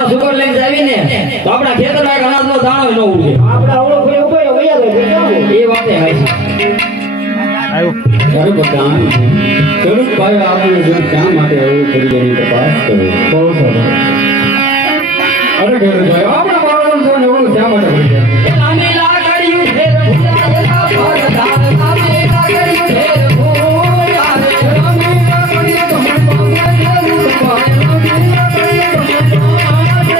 Sugar લઈને જાવીને તો આપણા ખેતરમાં એક અનાજનો દાણો ન ઉગે. આપણે આવડો ફરી ઉભો રહ્યો વૈયા એ વાતે હાચી. અરે બધા ખેડૂત ભાઈ આપણે જો શા માટે એવું કરી એની તપાસ કરો. બહુ સરસ. અરે ખેડૂત ભાઈ આપણા બાળકોને જોઈને એવું શા માટે કરી છે? લાંબી લાકડીયું છે ભૂલાયેલા પરધાન લાંબી લાકડીયું છે ભૂલાયેલા લાંબી લાકડીયું તો મન પામે જરૂર પાય લાંબી લાકડીયું તો મન પામે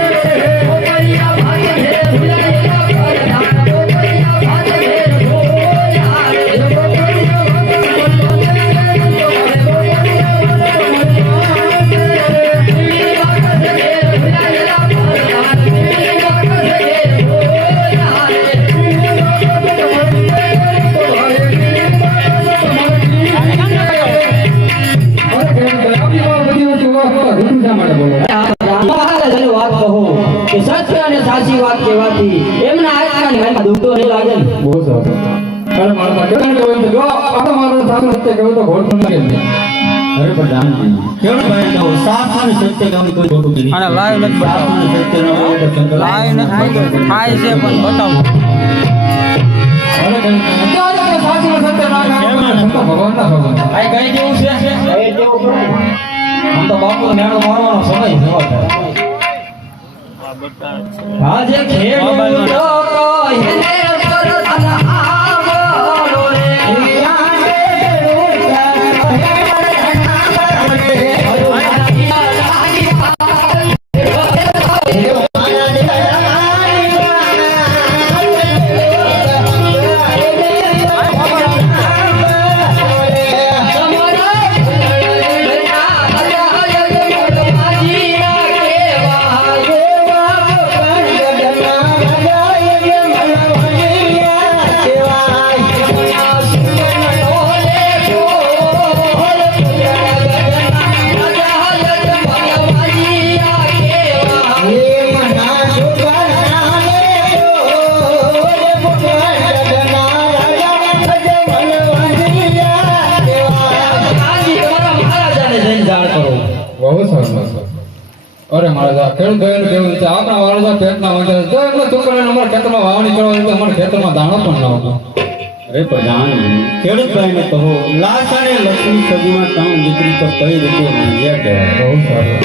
ઓપરિયા ભાત છે ભૂલાયેલા પરધાન ઓપરિયા ભાત છે સાચી વાત કહેવાથી એમના આત્માને મનમાં દુઃખ તો નહીં લાગે ને. બહુ સરસ. અરે મારા માટે કેમ કહ્યું જો આપણે મારો સાસુ સત્ય કહ્યું તો ખોટ ન લાગે ને. અરે પ્રધાનજી ખેડૂત ભાઈ કહો સાસુ સત્ય કહ્યું કોઈ ખોટું નથી. અને લાઈવ નથી બતાવો. સાસુ સત્ય નો હોય તો શંકર લાઈવ નથી થાય છે પણ બતાવો. અરે કઈ સાસુ સત્ય ના કહ્યું તો ભગવાન ના ભગવાન આ કઈ જેવું છે એ જેવું છે આમ તો બાપુ મેળો મારવાનો સમય જવા આજે ખેડૂત કહીને પરધાન આવડો રે બહુ સરસ. અરે મારા ખેડૂત ભાઈ કેવું છે આપણા વાળા પેટના વાંચે જો એટલે છોકરાને અમારા ખેતરમાં વાવણી કરવાની તો અમારા ખેતરમાં દાણો પણ ના હતો. અરે પ્રધાન ખેડૂત ભાઈને કહો લાસાને લક્ષ્મી સદીમાં કામ દીકરી તો કઈ રીતે વાંજ્યા કહેવાય. બહુ સારું.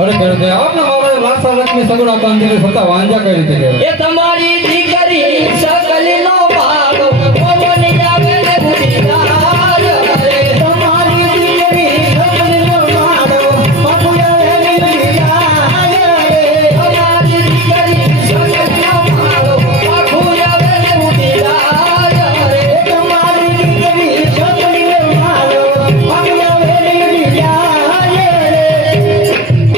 અરે ખેડૂત ભાઈ આપણા વાળા લાસા લક્ષ્મી સગુણા કામ દીકરી છતાં વાંજ્યા કઈ રીતે કહેવાય. એ તમારી દીકરી સકલીનો ભાગ પવન આવે ને બુદ્ધિદાર રે તમારી દીકરી સકલીનો ભાગ પવન આવે ને બુદ્ધિદાર રે તમારી દીકરી સકલીનો ભાગ પવન આવે ને બુદ્ધિદાર રે તમારી દીકરી સકલીનો ભાગ પવન આવે ને બુદ્ધિદાર રે.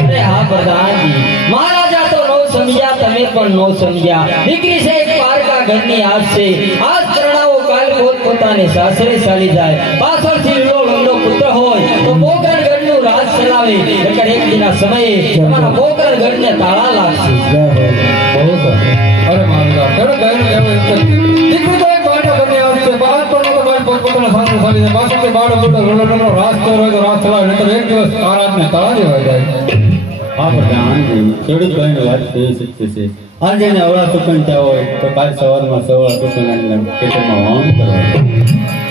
અરે હા પ્રધાનજી મહારાજા તો નો સમજ્યા તમે પણ નો સમજ્યા. દીકરી છે એક પારકા ઘરની આસ છે. આજ પરણાવો કાલ પોતાને સાસરે ચાલી જાય. પાછળથી લીલો લંગડો પુત્ર હોય તો પોકરણ ગઢનું રાજ ચલાવે. નકર એક દિના સમયે તમારા પોકરણ ગઢને તાળા લાગશે. બહુ સરસ. અરે મારા ખેડૂત ભાઈનું એવું છે દીકરી તો એક બાળકા ઘરની આસ છે. બાળક પણ તો બાળક પોતાના સાસરે ચાલી જાય. પાછળથી બાળક પોતા રોલનો રાજ કર્યો હોય તો રાજ ચલાવે નકર એક દિવસ તારાજને તાળા દેવા જાય. હા પ્રધાનજી ખેડૂત ભાઈની વાત થઈ શકતી છે. આજે એને અવળા સુકન થયા હોય તો કાલ સવારમાં સવળા સુકન ખેતરમાં વાવણી કરવાની.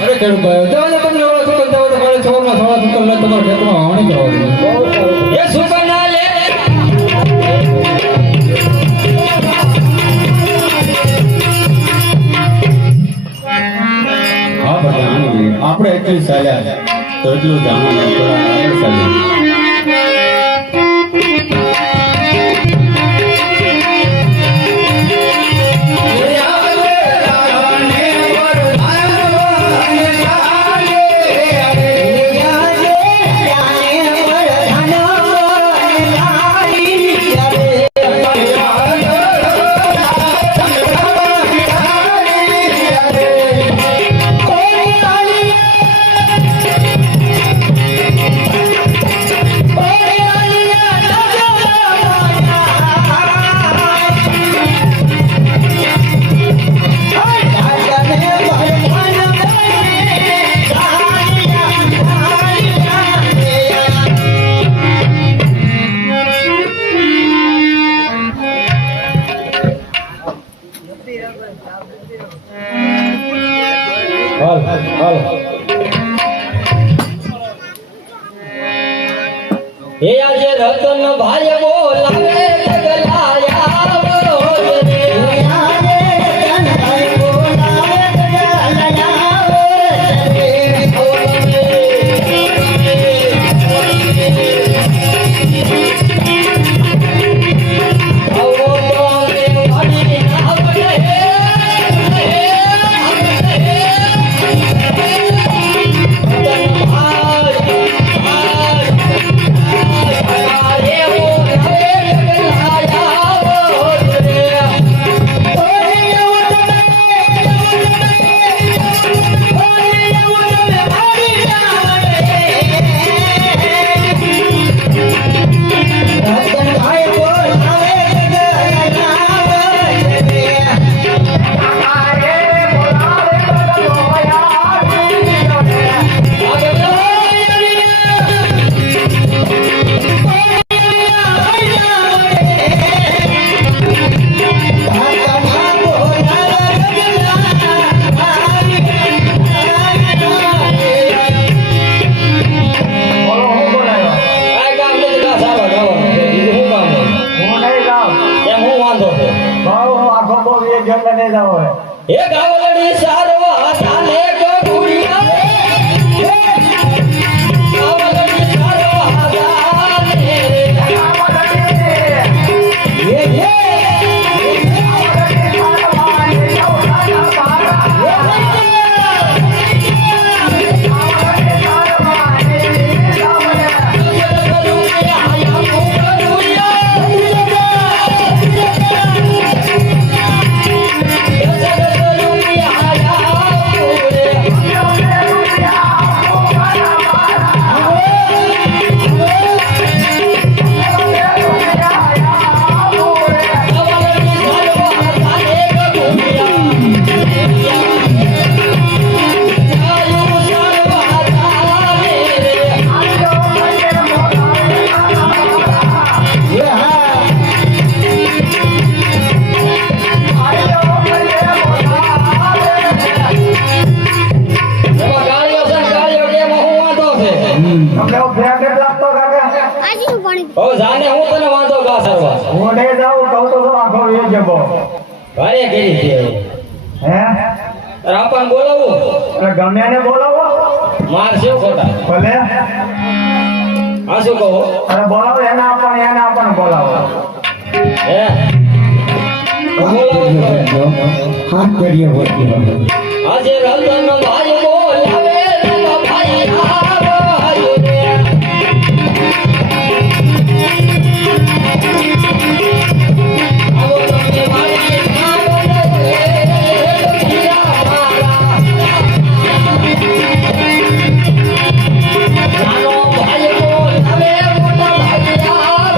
અરે ખેડૂત ભાઈઓ જાણે તમને અવળા સુકન થયા હોય તો કાલે સવારમાં સવળા સુકન લઈને તમારા ખેતરમાં વાવણી કરવાની. એ સુકન્યા લે હા પ્રધાનજી આપણે એટલું ચાલ્યા તો એટલું જાણવાનું થોડા આગળ ચાલ્યા. હાલો. હે આજે રતન ભાઈ બોલાવે ગગલાયા વરોજ રે આજે રતન ભાઈ બોલાવે ગગલાયા વરોજ રે આવો તો અમે વાડી આવડે એ ગાવલડી સારવા ચાલે ગોળિયા ગાવલડી સારવા ચાલે ઓ જાને હું તને વાંધો ગા સરવા હું નહીં જાઉં તો આખો એ જબો ઘરે ગઈ છે હે રાપણ બોલાવું એટલે ગમે એને બોલાવો માર છે ખોટા ભલે આ શું કહો અરે બોલાવો એને આપણને બોલાવો હે બોલાવું હાથ કરીએ હોતી આજે રતન ભાઈ બોલાવે ભાઈ આવો રે આવો તમે મારી આવો રે હીરા મારા નાનો ભાઈ બોલાવે મોટા ભાઈ આવો રે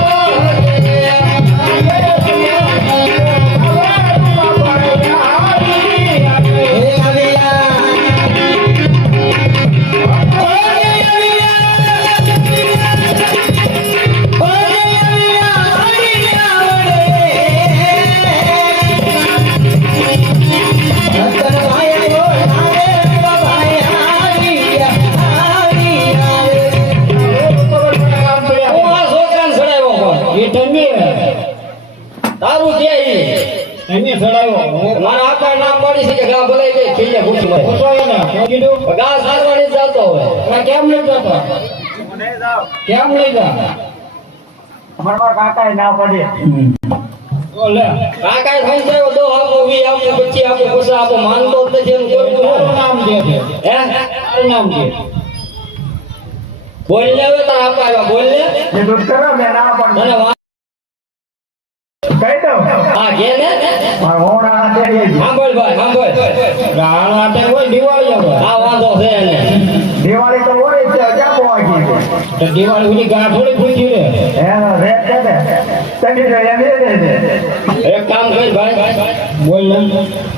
તારું કે એને સડાયો મારા આખા નામ પાડી છે કે ગા બોલાઈ જાય ખીલે ભૂખી મરે પૂછવાય ને શું કીધું ગા સારવાડી જતો હોય કેમ લઈ જતો કેમ લઈ જા અમારા કાકા ના પડે ઓલે કાકા થઈ જાય દો આપો વી આપો પછી આપો ગુસ્સા આપો માનતો જ નથી એનું કોઈ તારું નામ દે છે હે તારું નામ દે બોલ ને હવે તારા આપા આવ્યા બોલ ને એ દૂધ કરો મેં ના તને પડે કહી દઉં હા કે ને મારા હોણા તેડી સાંભળ ભાઈ સાંભળ ગાળ માટે કોઈ દિવાળી આવે આ વાંધો છે એને દિવાળી તો હોય છે ક્યાં પહોંચી છે તો દિવાળી ઉની ગાળ થોડી પૂછી રે રે છે ને તને રે એક કામ કર ભાઈ બોલ ને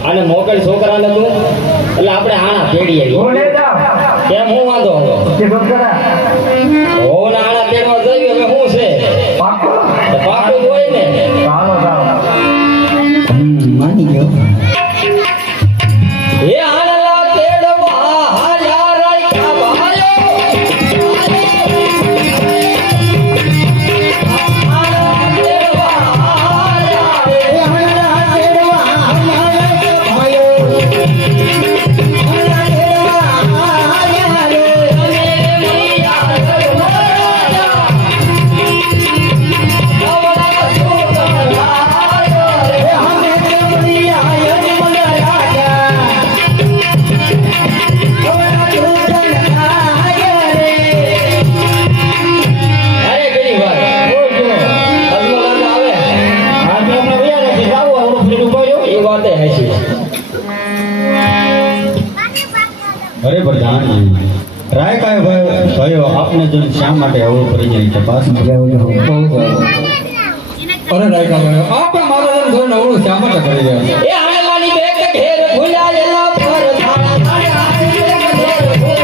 આને મોકલ છોકરાને તું એટલે આપણે આણા પેડીએ હું લઈ જાઉં કેમ હું વાંધો હતો કે દૂધ કરા હોને આણા પેડવા જઈ હવે શું છે પાકો તો પાકું જ હોય ને ચાલો જાઓ માની ગયો એ આણલા પેડવા હાલ હાચી. અરે પ્રધાનજી, રાય કાય ભયો આપને જોઈને શા માટે અવળું પડી જાય તપાસ બહુ સારું. અરે રાયકા ભાઈ આપણે મહારાજાને જોઈને અવળું શા માટે કરી રહ્યા છે? એ આણેવાની બેક ઘેર ભૂલાયેલા પર થાળા થાળા આણેવાની બેક ઘેર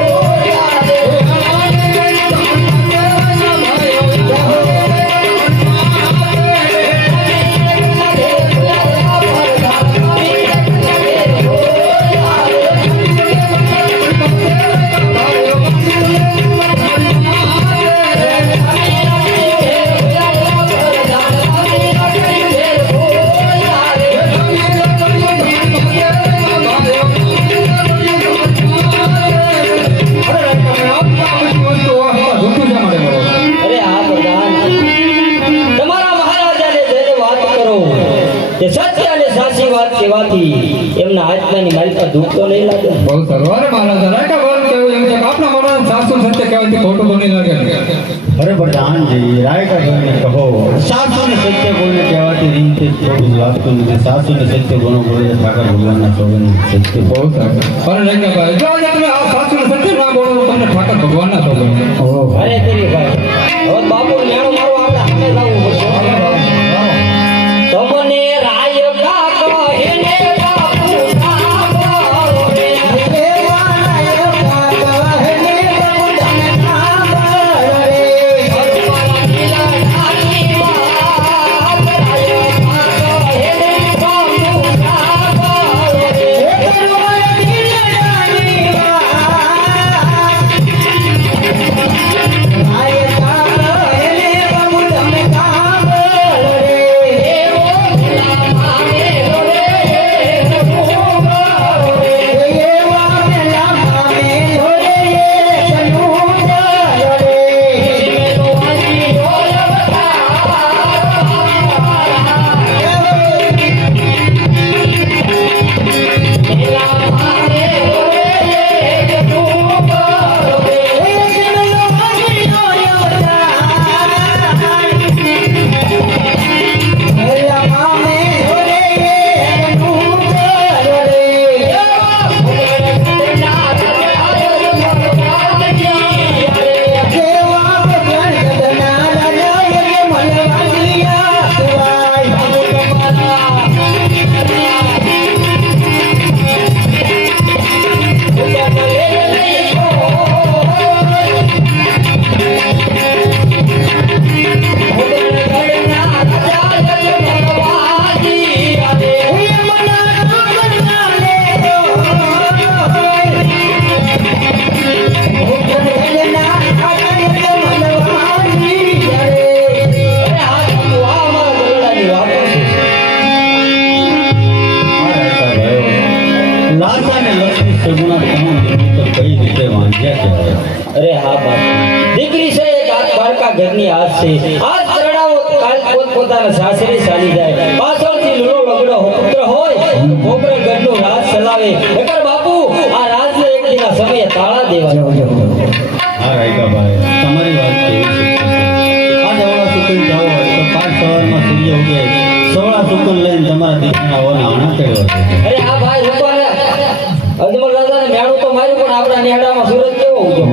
એમના હાથની માલિકા દુઃખ તો નહીં લાગે. બહુ સારું. અરે મહારાજા રાયકા ભાઈ કેવું એમ છે કે આપણા મહારાજ સાસુ સત્ય કહેવાથી ખોટું તો નહીં લાગે ને? અરે પ્રધાનજી, રાય કાય કહો સાસુને સત્ય બોલને કહેવાથી રીતથી થોડું લાગતું નથી. સાસુને સત્ય બોલો બોલે ઠાકર ભગવાનના સોગંદ સત્ય. બહુ સારું. અરે રાયકા ભાઈ જો આજે તમે આ સાસુને સત્ય ના બોલો તો તમને ઠાકર ભગવાનના સોગંદ. અરે તેરી ભાઈ હવે બાપુ મેણું મારું આપણે સામે જવું પડશે. તમને રાય કા કહે ને બાપુ સાંભળો રે. દેવા રાય કા કહે ને બાપુ તમે સાંભળો રે. ભગવાન લીલાની વાત રાય કા કહે ને બાપુ સાંભળો રે. ભગવાન લીલાની વાત અરે હા બાપ દીકરી છે એક હાથ બાળકા ઘરની હાથ છે. આજ પરણાવો કાલ પોતાના સાસરે ચાલી જાય. પાછળથી લૂલો લગડો પુત્ર હોય છોકરે ઘરનું રાજ ચલાવે. એકર બાપુ આ રાજને એક દિના સમયે તાળા દેવા. હા રાયકાભાઈ, તમારી વાત કેવી છે? આ દવડા સુકન જાઓ હોય તો 5 સવારમાં સૂર્ય ઉગે 16 સુકન લઈને તમારા દીકરા હોવાના આણા કર્યો છે. અરે હા ભાઈ રૂપાલા અજમલ રાજાને મેળું તો માર્યું પણ આપણા નેહડામાં સુરત કેવો ઉગ્યો.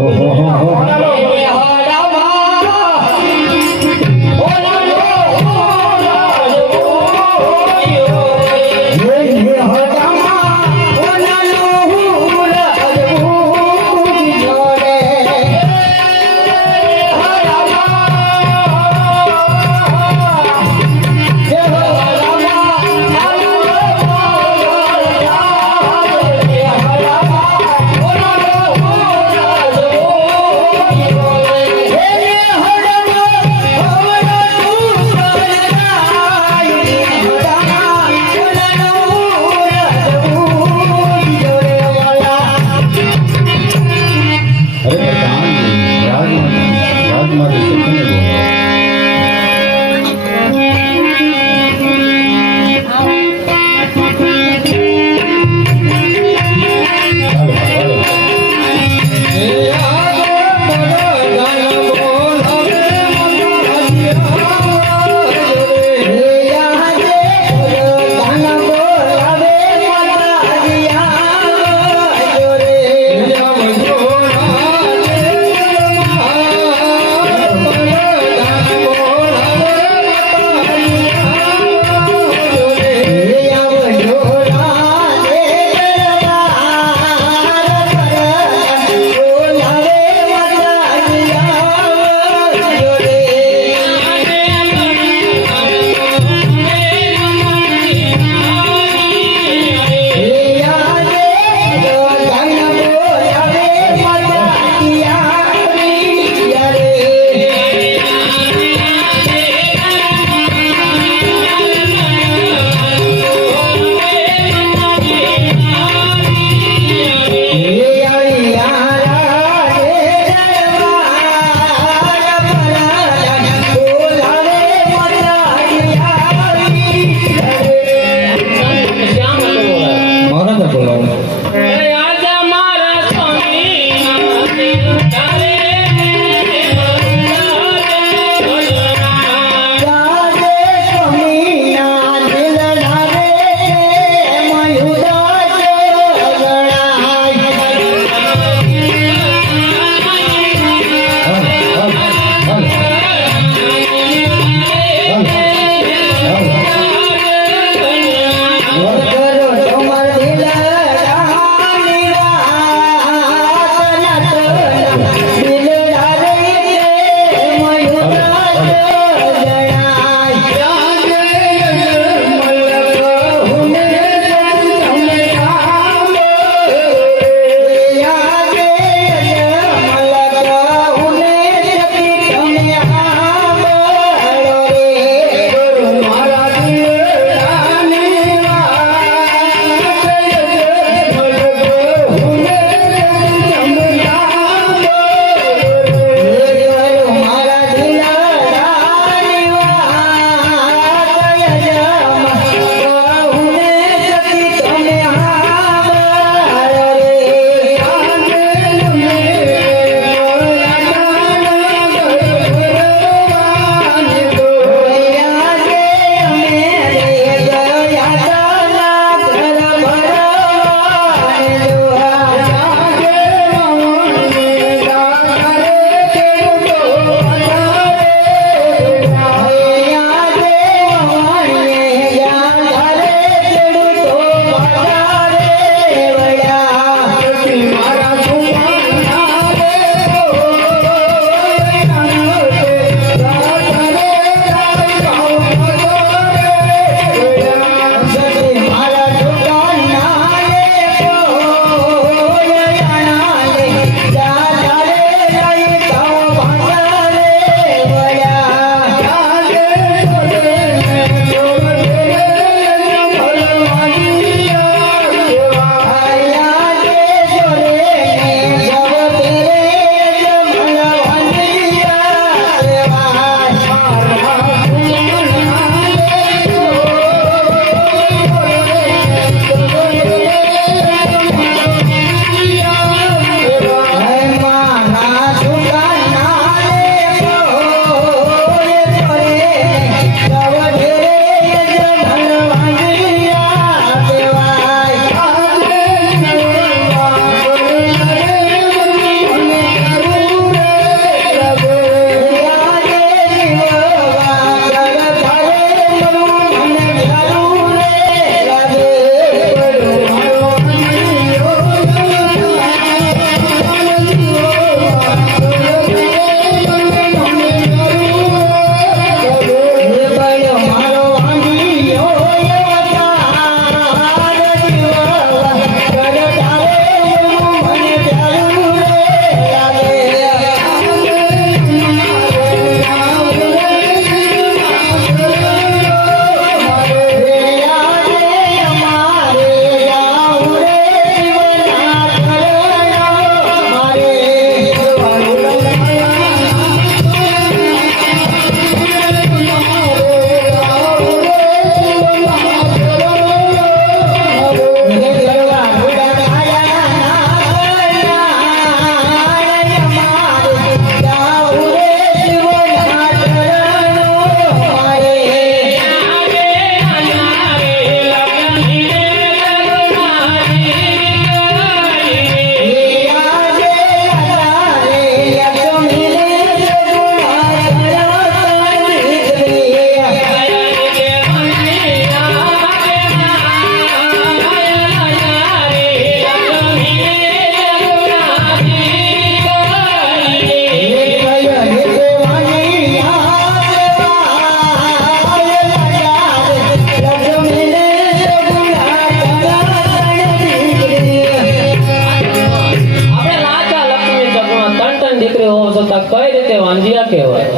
વાંજિયા કહેવાય.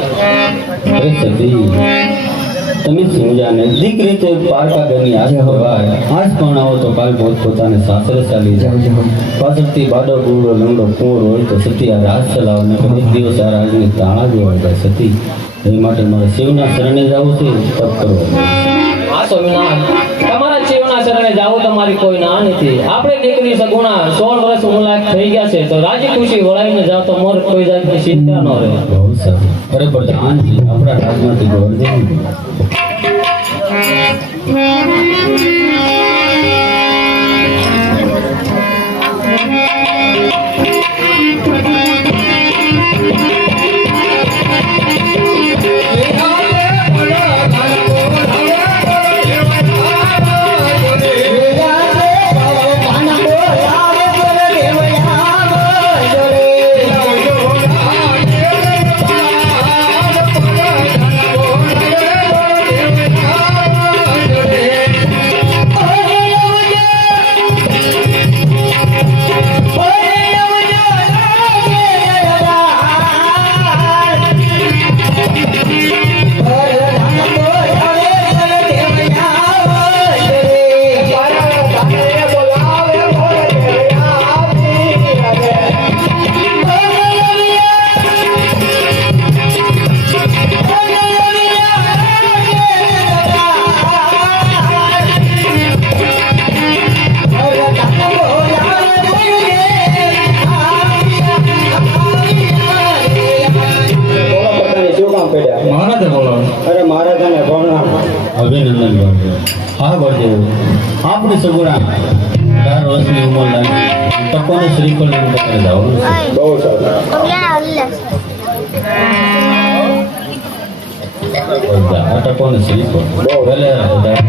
અરે સતી તમે સમજાને દીકરી તો એક પારકા ઘરની આજ કહેવાય. આજ પણ આવો તો કાલ પોતાને સાસરે ચાલી જાય. પાછળથી બાડો ગુરડો લંગડો કુંવર હોય તો સતી આ રાજ ચલાવે ને એક દિવસ આ રાજની તાણા જોવાય જાય. સતી એ માટે મારે શિવના શરણે જવું છે, તપ કરવું. હા સ્વામિનાથ, તમારા શિવના શરણે જાવું તમારી કોઈ ના નથી. આપણે દીકરી સગુણા 16 વર્ષ ઉંમરલાયક થઈ ગયા છે તો રાજી ખુશી વળાવીને જાવ તો મોર કોઈ જાતની ચિંતા ન રહે. બહુ સારું. અરે પ્રધાનજી આપણા રાજમાંથી ગોળદેવ મહારાજે બોલાવો. અરે મારા તને ભણવા અભિનંદન ગોળદેવ. હા ગોળદેવ, આપણી સગુણા 18 વર્ષની ઉંમર લાગી તકોને શ્રીફળ લઈને તમારે જવાનું છે. બહુ સારું. આ ટકોને શ્રીફળ ભલે બધા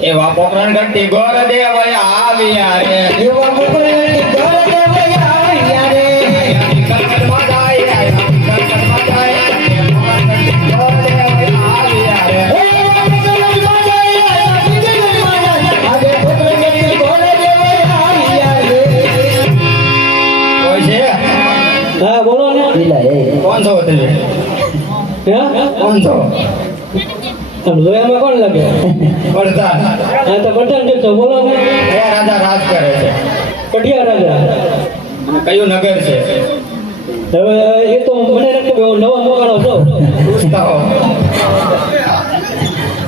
એવા પોકરણ ગટ્ટી ગોર દેવ આવ્યા રે એવા મુકરણી ઘર દેવયા આવ્યા રે કલકત્તામાં જાય કલકત્તામાં જાય ગોર દેવ આવ્યા રે એવા મુકરણી આજે મુકરણી ઘર દેવયા આવ્યા રે કોઈ છે હા બોલો ને કોણ છો તમે હે કોણ છો આમ લોયામાં કોણ લાગે વરદાન હા તો બટન છે તો બોલો ને કયા રાજા રાજ કરે છે કઢિયા રાજા અને કયું નગર છે હવે એ તો મને નથી ખબર, હું નવા મોકાણો છું પૂછતા હો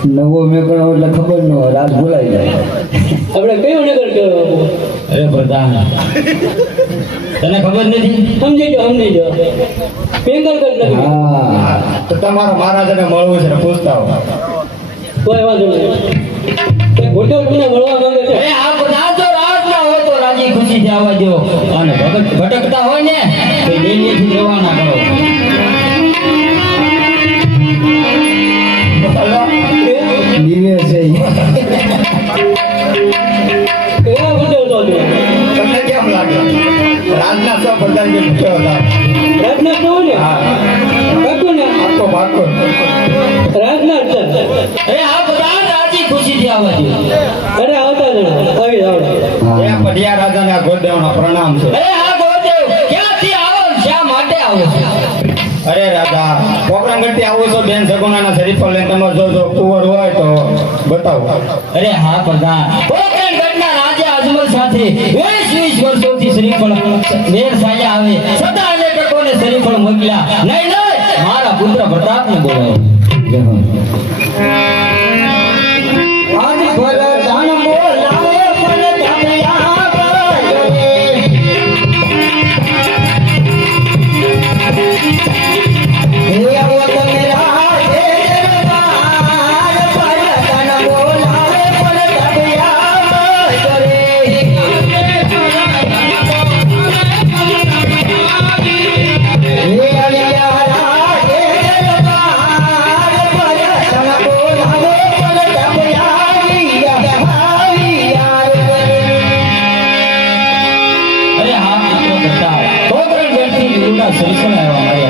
નવો મેકણો એટલે ખબર ન હોય રાત ભૂલાઈ જાય આપણે કયું નગર કહેવાય અરે પ્રધાન તને ખબર નથી સમજી જો પેંગલગઢ નગર હા તો તમારો મહારાજાને મળવું છે ને પૂછતા હો કોઈ વાંધો નહીં તે હોટેલ મને મળવા માંગે છે એ આ બધા જો રાત ના હોય તો રાજી ખુશીથી આવવા દો અને ભટકતા હોય ને તો દિલ્હીથી રવાના કરો દિવ્ય છે કેવા હોટેલ તો તમને કેમ લાગે રાજના સૌ પ્રધાન જે કેવો લાગે રાજનાથ તો ને હા કાકુ ને આખો પાકો રાજનાથ છે એ આ બધા રાજી ખુશીથી આવવા દો અરે આવતા જણા આવી જાવ એ પઢિયા રાજાને આ ગોરદેવના પ્રણામ છે અરે આ ગોરદેવ ક્યાંથી આવો ને શા માટે આવો છો? અરે રાજા પોકરણગઢથી આવું છો બેન સગુણાના શરીફો લઈને તમારે જો કુંવર હોય તો બતાવો અરે હા પ્રધાન પોકરણગઢના રાજા અજમલ સાથે 20 વર્ષોથી શ્રીફળ મેર સાયા આવે છતાં અનેકોને શ્રીફળ મોકલ્યા નહીં મારા પુત્ર પ્રતાપને બોલાવો આજ ભર દાન બોલાવે પણ ધમયા કરે હે આવો તમે રાજે દરબાર પર દાન બોલાવે પણ ધમયા કરે હે અલિયા રાજે દરબાર પર દાન બોલાવે પણ ધમયા અરે હા પુત્ર પ્રતાપ પોકરણગઢથી વિરુદ્ધ શ્રીફળ આવ્યા